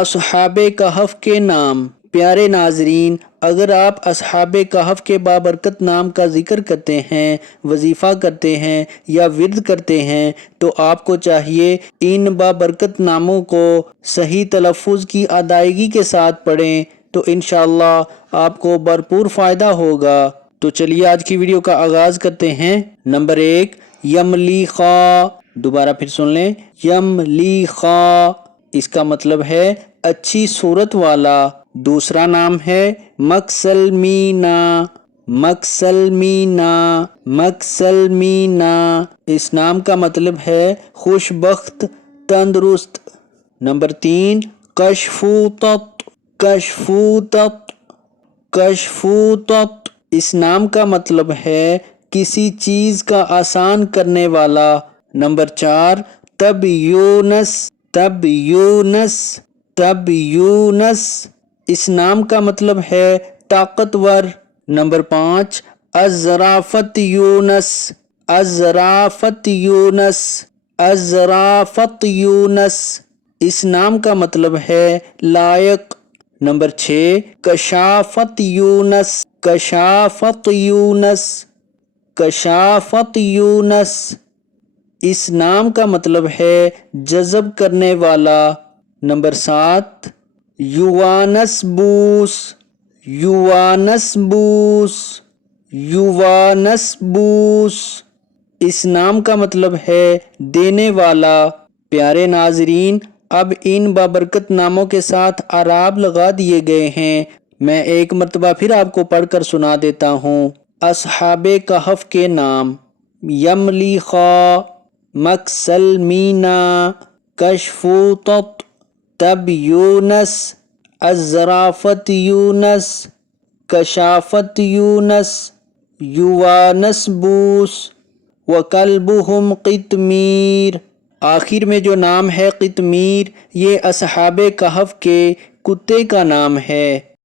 اصحاب کہف کے نام۔ پیارے ناظرین، اگر آپ اصحاب کہف کے بابرکت نام کا ذکر کرتے ہیں، وظیفہ کرتے ہیں یا ورد کرتے ہیں تو آپ کو چاہیے ان بابرکت ناموں کو صحیح تلفظ کی ادائیگی کے ساتھ پڑھیں تو انشاءاللہ آپ کو بھرپور فائدہ ہوگا۔ تو چلیے آج کی ویڈیو کا آغاز کرتے ہیں۔ نمبر 1، یملیخا۔ دوبارہ پھر سن لیں، یملیخا، اس کا مطلب ہے اچھی صورت والا۔ دوسرا نام ہے مکسلمینا۔ مکسلمینا، مکسلمینا، اس نام کا مطلب ہے خوش بخت، تندرست۔ نمبر 3، کشفوتت۔ کشفوتت، کشفوتت، اس نام کا مطلب ہے کسی چیز کا آسان کرنے والا۔ نمبر 4، تبیونس۔ تبیونس، تبیونس، اس نام کا مطلب ہے طاقتور۔ نمبر 5، الظرافتیونس۔ الظرافتیونس، الظرافتیونس، اس نام کا مطلب ہے لائق۔ نمبر 6، کشافتیونس۔ کشافتیونس، کشافتیونس، اس نام کا مطلب ہے جذب کرنے والا۔ نمبر 7، یوانسبوس۔ یوانسبوس، یوانسبوس، اس نام کا مطلب ہے دینے والا۔ پیارے ناظرین، اب ان بابرکت ناموں کے ساتھ اعراب لگا دیے گئے ہیں۔ میں ایک مرتبہ پھر آپ کو پڑھ کر سنا دیتا ہوں۔ اصحاب کہف کے نام: یملیخا، مکسلمینا، کشفوتت، تبیونس، الظرافتیونس، کشافتیونس، یوانسبوس، وکلبہم قطمیر۔ آخر میں جو نام ہے قطمیر، یہ اصحاب کہف کے کتے کا نام ہے۔